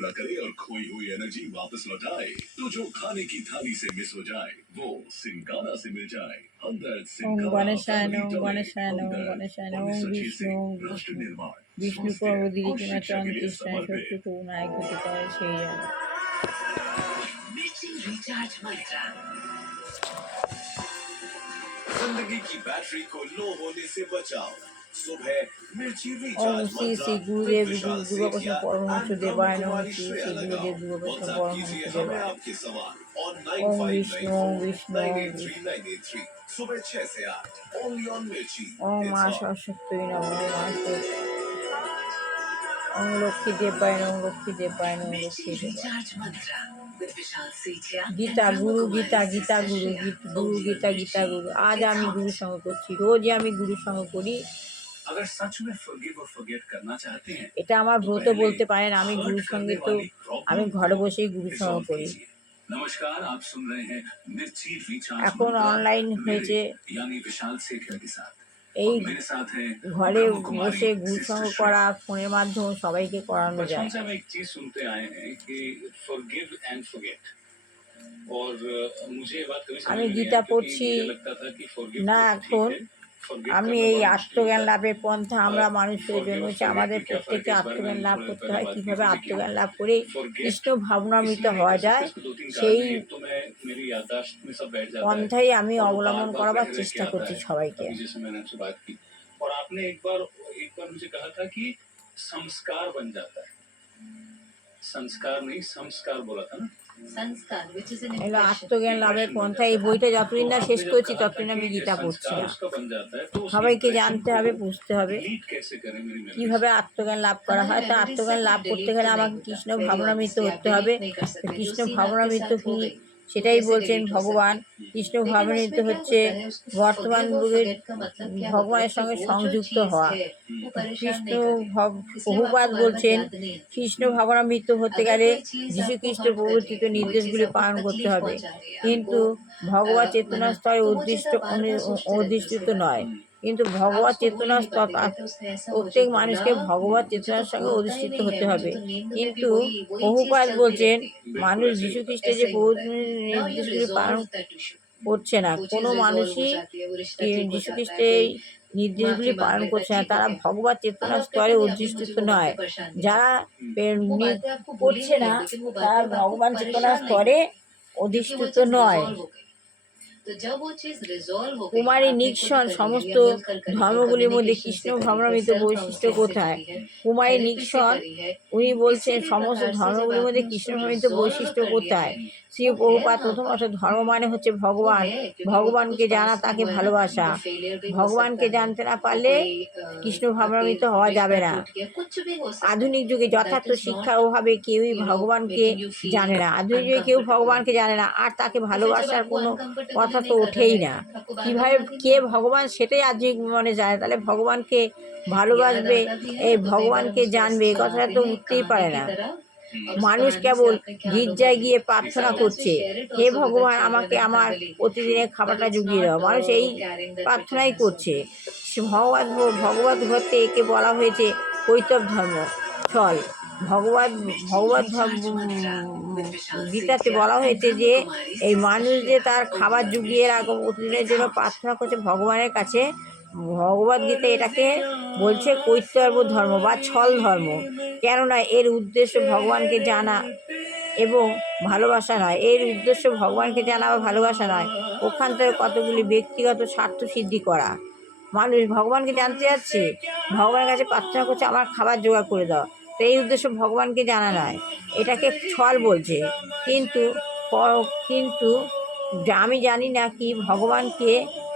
पूरा करे और खोई हुई एनर्जी वापस लौटाए। तो जो खाने की थाली से मिस हो जाए वो सिमकाना से मिल जाए। हमदर्द ओम सिमकाना गणेशाय फैमिली नमः, टॉनिक। गणेशाय नमः, हमदर्द गणेशाय नमः। ओम 1986 विष्णु, ओम राष्ट्र विष्णु। निर्माण विष्णु स्वास्थ्य প্রভুদিকে और शिक्षा চরণ के लिए তৃষ্ণায় समर्पित। শত্রুকু নাই ঘটিত হয় সেই যেন। मिर्ची रिचार्ज मंत्रा जिंदगी की बैटरी को लो होने से बचाओ। सुबह मिर्ची ओम recharge Shri Mantra Shri with Gurudev Vishal Gurubaishnav Sethia Paramhans and ब्रह्म देवाय नमः। कुमारी श्री श्रेया श्री लगाओ। गुरुदेव गुरुबैष्णव व्हाट्सएप परमहंस कीजिए हमें देवाय। आपके सवाल और ओम विष्णु, ओम विष्णु, ओम विष्णु। 9594839983 सुबह 6 से 8 ओनली ऑन मिर्ची। ओम মা সরস্বতী নমঃ, ওম মা সরস্বতী। ওম লক্ষ্মী দেবায় নমঃ, লক্ষ্মী দেবায় নমঃ, লক্ষ্মী দেবায়। গীতা গুরু, গীতা গীতা গুরু, গুরু গীতা গীতা গুরু। আজ আমি গুরু সঙ্গ করছি, রোজই আমি গুরু সঙ্গ করি। अगर सच में फॉरगिव और फॉरगेट करना चाहते हैं এটা আমার तो ব্রত पहले বলতে পারেন। আমি हर्ट গুরুর সঙ্গে करने তো वाली আমি प्रॉब्लम ঘরে को বসেই গুরু সঙ্গ रिजॉल्व করি। कीजिए। नमस्कार, आप सुन रहे हैं मिर्ची रिचार्ज এখন मंत्रा অনলাइन হয়েছে, मेरे यानी विशाल सेठिया के साथ এই और मेरे साथ है ঘরে ब्रह्म कुमारी বসে গুরু सिस्टर সঙ্গ श्रेया। করা ফোনের মাধ্যমে সবাইকে করানো बचपन যায়। से हम एक चीज सुनते आए हैं कि फॉरगिव एंड फॉरगेट और मुझे ये बात कभी समझ আমি में नहीं গীতা आई क्योंकि পড়ছি मुझे लगता था कि फॉरगिव না तो ठीक এখন। है, फॉरगेट আমি करना এই बड़ा मुश्किल আত্মজ্ঞান होता है। লাভের পন্থা আমরা মানুষের জন্য फॉरगिव और হচ্ছে फॉरगेट আমাদের में क्या फर्क প্রত্যেককে है, इस बारे में আত্মজ্ঞান हमने লাভ थोड़ी देर করতে पहले হয়। बात की কিভাবে थी। देखिए, আত্মজ্ঞান লাভ করে फॉरगेट কৃষ্ণ ভাবনামৃত इसलिए नहीं হওয়া कर सकते, যায় इसको दो तीन कारण সেই हैं। एक तो मैं मेरी याददाश्त में सब बैठ जाता है পন্থাই আমি और वो बार অবলম্বন बार করাবার रह रह के চেষ্টা आता করছি है। সবাইকে। अभी जैसे मैंने आपसे बात की और आपने एक बार मुझे कहा था कि संस्कार बन जाता है। संस्कार नहीं, संस्कार बोला था ना। संस्कार which is an এগুলো impression। আত্মজ্ঞান লাভের পন্থা। এই বইটা যতদিন না শেষ করছি ততদিন আমি গীতা পড়ছি না। उसका बन जाता है तो उस সবাইকে impression জানতে को হবে, বুঝতে হবে delete कैसे करें मेरी memory কিভাবে से। আত্মজ্ঞান লাভ করা হয়। তা আত্মজ্ঞান লাভ করতে গেলে আমাকে কৃষ্ণ ভাবনামৃত হতে হবে। তো কৃষ্ণ ভাবনামৃত কি সেটাই বলছেন ভগবান। কৃষ্ণ ভাবনামৃত হচ্ছে বর্তমান যুগের ভগবানের সঙ্গে সংযুক্ত হওয়া। কৃষ্ণ প্রভুপাদ বলছেন কৃষ্ণ ভাবনামৃত হতে গেলে যীশু খ্রিস্টের প্রবর্তিত নির্দেশগুলি পালন করতে হবে, কিন্তু ভগবত চেতনা স্তরে অধিষ্ঠিত নয়। কিন্তু ভগবত চেতনা স্তর প্রত্যেক মানুষকে ভগবত চেতনার সঙ্গে অধিষ্ঠিত হতে হবে। কিন্তু প্রভুপাদ বলছেন মানুষ যীশু খ্রিস্টের যে নির্দেশগুলি পালন করছে না, কোনো মানুষই যীশু খ্রিস্টের এই নির্দেশগুলি পালন করছে না, তারা ভগবত চেতনার স্তরে অধিষ্ঠিত নয়। যারা করছে না তারা ভগবান চেতনার স্তরে অধিষ্ঠিত নয়। কুমারী নিক্সন সমস্ত ধর্মগুলির মধ্যে কৃষ্ণ ভাবনামৃত বৈশিষ্ট্য কোথায়? কুমারী নিক্সন উনি বলছেন সমস্ত ধর্মগুলির মধ্যে কৃষ্ণ ভাবনামৃত বৈশিষ্ট্য কোথায়? শ্রী প্রভুপাদ প্রথমত ধর্ম মানে হচ্ছে ভগবান, ভগবানকে জানা, তাকে ভালোবাসা। ভগবানকে জানতে না পারলে কৃষ্ণ ভাবনামৃত হওয়া যাবে না। আধুনিক যুগে যথার্থ শিক্ষার অভাবে কেউই ভগবানকে জানে না। আধুনিক যুগে কেউ ভগবানকে জানে না, আর তাকে ভালোবাসার কোনো কথা তো ওঠেই না। কিভাবে কে ভগবান সেটাই আধুনিক মনে যায়, তাহলে ভগবানকে ভালোবাসবে, এই ভগবানকে জানবে, এই কথাটা তো উঠতেই পারে না। মানুষ কেবল গির্জায় গিয়ে প্রার্থনা করছে, হে ভগবান আমাকে আমার প্রতিদিনের খাবারটা জুগিয়ে দাও। মানুষ এই প্রার্থনাই করছে। ভগবত ভক্তে একে বলা হয়েছে কৈতব ধর্ম ছল। ভগবত গীতাতে বলা হয়েছে যে এই মানুষ যে তার খাবার জুগিয়ে রাখো প্রতিদিনের জন্য প্রার্থনা করছে ভগবানের কাছে, ভগবদ গীতা এটাকে বলছে কৈতব ধর্ম বা ছল ধর্ম। কেননা এর উদ্দেশ্য ভগবানকে জানা এবং ভালোবাসা নয়। এর উদ্দেশ্য ভগবানকে জানা বা ভালোবাসা নয়, পক্ষান্তরে কতগুলি ব্যক্তিগত স্বার্থ সিদ্ধি করা। মানুষ ভগবানকে জানতে যাচ্ছে, ভগবানের কাছে প্রার্থনা করছে আমার খাবার জোগাড় করে দাও, তো এই উদ্দেশ্য ভগবানকে জানা নয়, এটাকে ছল বলছে। কিন্তু আমি জানি না কি ভগবানকে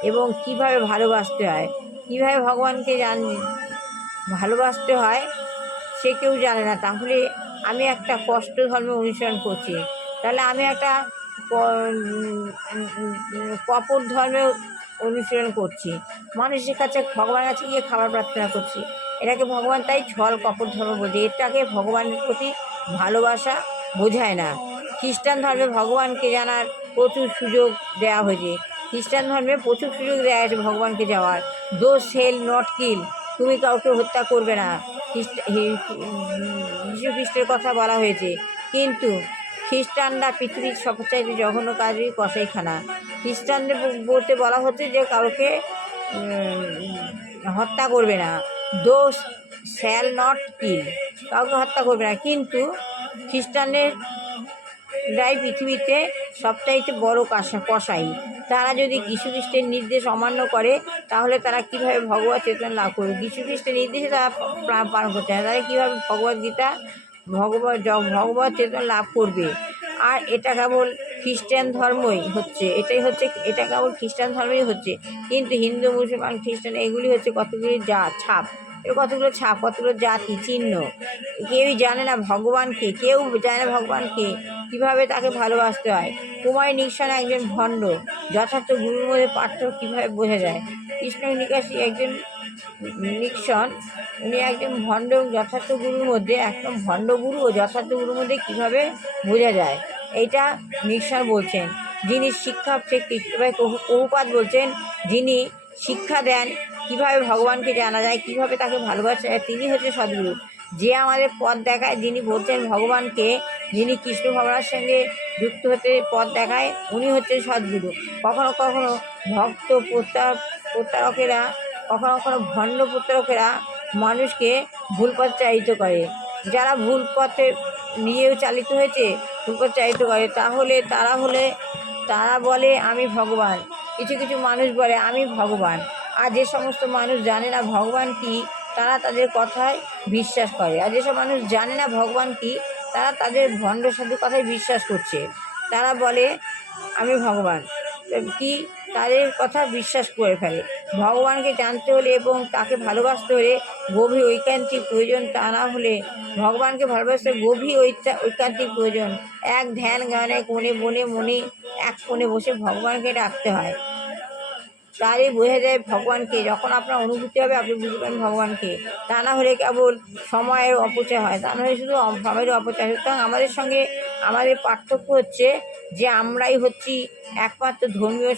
এবং কিভাবে ভালোবাসতে হয়, কিভাবে ভগবানকে ভালোবাসতে হয় সে কেউ জানে না। তাহলে আমি একটা কষ্ট ধর্ম অনুসরণ করছি, তাহলে আমি একটা কপট ধর্মে অনুসরণ করছি। মানুষের কাছে ভগবানের কাছে গিয়ে খাবার প্রার্থনা করছি, এটাকে ভগবান তাই ছল কপট ধর্ম বলছে। এটাকে ভগবানের প্রতি ভালোবাসা বোঝায় না। খ্রিস্টান ধর্মে ভগবানকে জানার প্রচুর সুযোগ দেওয়া হয়েছে। খ্রিস্টান ধর্মে প্রচুর সুযোগ দেওয়া হয়েছে ভগবানকে যাওয়ার। দো সেল নট কিল, তুমি কাউকে হত্যা করবে না, যীশু খ্রিস্টের কথা বলা হয়েছে, কিন্তু খ্রিস্টানরা পৃথিবীর সবচাইতে জঘন্য কাজই কসাইখানা। খ্রিস্টানদের বলতে বলা হচ্ছে যে কাউকে হত্যা করবে না, দোষ শ্যাল নট কিল, কাউকে হত্যা করবে না। কিন্তু খ্রিস্টানরাই পৃথিবীতে সবচাইতে বড় কসাই। তারা যদি যীশু খ্রিস্টের নির্দেশ অমান্য করে তাহলে তারা কীভাবে ভগবত চেতনা লাভ করবে? যীশু খ্রিস্টের নির্দেশে তারা পালন করতে হয়, তারা কীভাবে ভগবদ্গীতা ভগবত চেতনা লাভ করবে? আর এটা কেবল খ্রিস্টান ধর্মই হচ্ছে, এটা কেবল খ্রিস্টান ধর্মই হচ্ছে। কিন্তু হিন্দু, মুসলমান, খ্রিস্টান এগুলি হচ্ছে কতগুলি ছাপ, কতগুলো ছাপ, কতগুলো জাতি চিহ্ন। কেউই জানে না ভগবানকে, কেউ জানে না ভগবানকে কীভাবে তাকে ভালোবাসতে হয়। কুমারী নিক্সন একজন ভণ্ড, যথার্থ গুরুর মধ্যে পার্থক্য কীভাবে বোঝা যায়? কৃষ্ণ নিকাশী একজন নিক্সন, উনি একজন ভণ্ড এবং যথার্থ গুরুর মধ্যে, একদম ভণ্ড গুরু ও যথার্থ গুরুর মধ্যে কীভাবে বোঝা যায়, এইটা নিক্সন বলছেন। যিনি শিক্ষা প্রভুপাদ বলছেন, যিনি শিক্ষা দেন কীভাবে ভগবানকে জানা যায়, কীভাবে তাকে ভালোবাসা যায়, তিনি হচ্ছে সদ্গুরু। যে আমাদের পথ দেখায়, যিনি বলছেন ভগবানকে, যিনি কৃষ্ণ ভাবনার সঙ্গে যুক্ত হতে পথ দেখায়, উনি হচ্ছেন সদ্গুরু। কখনো কখনো ভক্ত প্রতারকেরা, কখনো কখনো ভণ্ড প্রতারকেরা মানুষকে ভুল পথ চালিত করে। যারা ভুল পথে নিয়েও চালিত হয়েছে, ভুল পথ চালিত করে, তারা বলে আমি ভগবান। কিছু কিছু মানুষ বলে আমি ভগবান। আর যে সমস্ত মানুষ জানে না ভগবান কি, তারা তাদের কথায় বিশ্বাস করে। আর যেসব মানুষ জানে না ভগবান কি, তারা তাদের ভণ্ড সাধু কথায় বিশ্বাস করছে। তারা বলে আমি ভগবান, কি তাদের কথা বিশ্বাস করে ফেলে। ভগবানকে জানতে হলে এবং তাকে ভালোবাসতে হলে গভীর ঐকান্তিক প্রয়োজন। তা না হলে ভগবানকে ভালোবাসতে গভীর ঐকান্তিক প্রয়োজন। এক ধ্যান জ্ঞানে মনে এক কোণে বসে ভগবানকে ডাকতে হয়। তারই বোঝা যায় ভগবানকে। যখন আপনার অনুভূতি হবে আপনি বুঝতে পারেন ভগবানকে। তা না হলে কেবল সময়ের অপচয় হয়, তা না হলে শুধু সময়ের অপচয়। সুতরাং আমাদের পার্থক্য হচ্ছে যে আমরাই হচ্ছি একমাত্র ধর্মীয়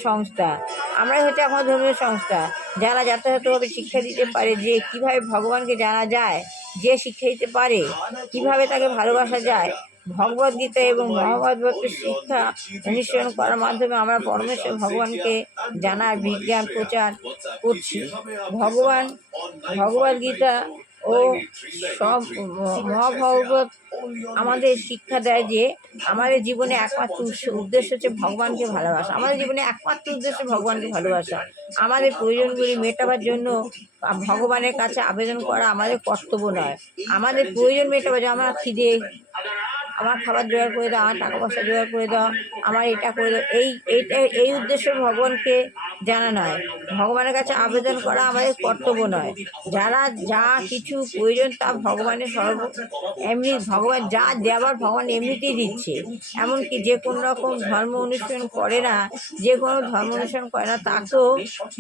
সংস্থা, যারা যথাযথভাবে শিক্ষা দিতে পারে যে কীভাবে ভগবানকে জানা যায়, যে শিক্ষা দিতে পারে কীভাবে তাকে ভালোবাসা যায়। ভগবদ্গীতা এবং মহাভারতের শিক্ষা অনুসরণ করার মাধ্যমে আমরা পরমেশ্বর ভগবানকে জানার বিজ্ঞান প্রচার করছি। ভগবদ্গীতা ও সব মহাভারত আমাদের শিক্ষা দেয় যে আমাদের জীবনে একমাত্র উদ্দেশ্য হচ্ছে ভগবানকে ভালোবাসা। আমাদের জীবনে একমাত্র উদ্দেশ্য ভগবানকে ভালোবাসা। আমাদের প্রয়োজনগুলি মেটাবার জন্য ভগবানের কাছে আবেদন করা আমাদের কর্তব্য নয়। আমাদের প্রয়োজন মেটাবার জন্য আমার খিদে, আমার খাবার জোগাড় করে দাও, আমার টাকা পয়সা জোগাড় করে দাও, আমার এটা করে দাও, এই উদ্দেশ্য ভগবানকে জানা নয়। ভগবানের কাছে আবেদন করা আমাদের কর্তব্য নয়। যারা যা কিছু প্রয়োজন তা ভগবানের এমনি ভগবান যা দেওয়ার ভগবান এমনিতেই দিচ্ছে। এমনকি যে কোনো রকম ধর্ম অনুসরণ করে না, তাকেও,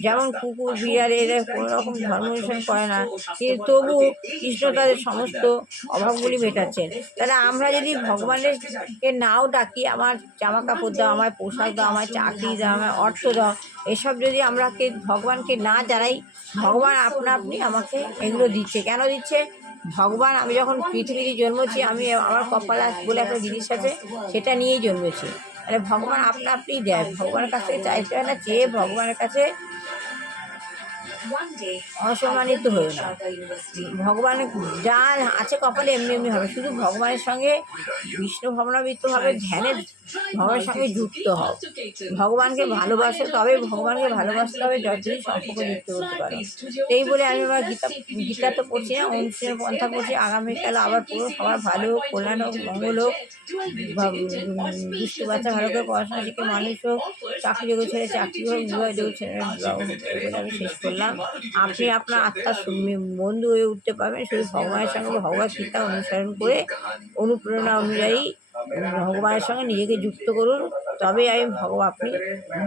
যেমন কুকুর বিড়াল এরা কোনো রকম ধর্ম অনুসরণ করে না, কিন্তু তবু কৃষ্ণ তাদের সমস্ত অভাবগুলি মেটাচ্ছেন। তাহলে আমরা যদি ভগবানেরকে নাও ডাকি, আমার জামা কাপড় দাও, আমার পোশাক দাও, আমার চাকরি দাও, আমার অর্থ দাও, এসব যদি আমরা ভগবানকে না জানাই, ভগবান আপনি আমাকে এগুলো দিচ্ছে। কেন দিচ্ছে? ভগবান, আমি যখন পৃথিবীতে জন্মেছি, আমি আমার কপালা বলে একটা জিনিস আছে, সেটা নিয়েই জন্মেছি। তাহলে ভগবান আপনিই দেয়। ভগবানের কাছে চাইতে হয় না, চেয়ে ভগবানের কাছে অসম্মানিত হয়ে না। ভগবান যা আছে কপালে এমনি হবে। শুধু ভগবানের সঙ্গে বিষ্ণু ভাবনাবৃত্তভাবে ধ্যানে ভগবানের সঙ্গে যুক্ত হও। ভগবানকে ভালোবাসে, তবে ভগবানকে ভালোবাসতে হবে, যতদিন সম্পর্ক যুক্ত করতে পারো। এই বলে আমি আমার গীতা তো পড়ছি না, অনুশীলন পন্থা পড়ছি। আগামীকাল আবার পুরো সবার ভালো হোক, কল্যাণ হোক, মঙ্গল হোক, দুষ্টু বাচ্চা ভালো করে পড়াশোনা শিখে মানুষ হোক, চাকরি যোগ্য ছেলে চাকরি হোক, বিবাহ যোগ্য ছেলে বিবাহ হোক। এই বলে আমি শেষ করলাম। আপনি আপনার আত্মার বন্ধু হয়ে উঠতে পারবেন শুধু ভগবানের সঙ্গে ভগবত গীতা অনুসরণ করে, অনুপ্রেরণা অনুযায়ী ভগবানের সঙ্গে নিজেকে যুক্ত করুন। তবে আপনি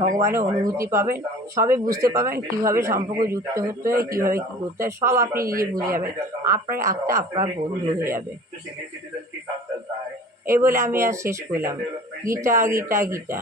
ভগবানের অনুভূতি পাবেন, সবে বুঝতে পারবেন কীভাবে সম্পর্ক যুক্ত হতে হয়, কীভাবে কী করতে হয়, সব আপনি নিজে বুঝে যাবেন। আপনার আত্মা আপনার বন্ধু হয়ে যাবে। এই বলে আমি আর শেষ করলাম। গীতা গীতা গীতা।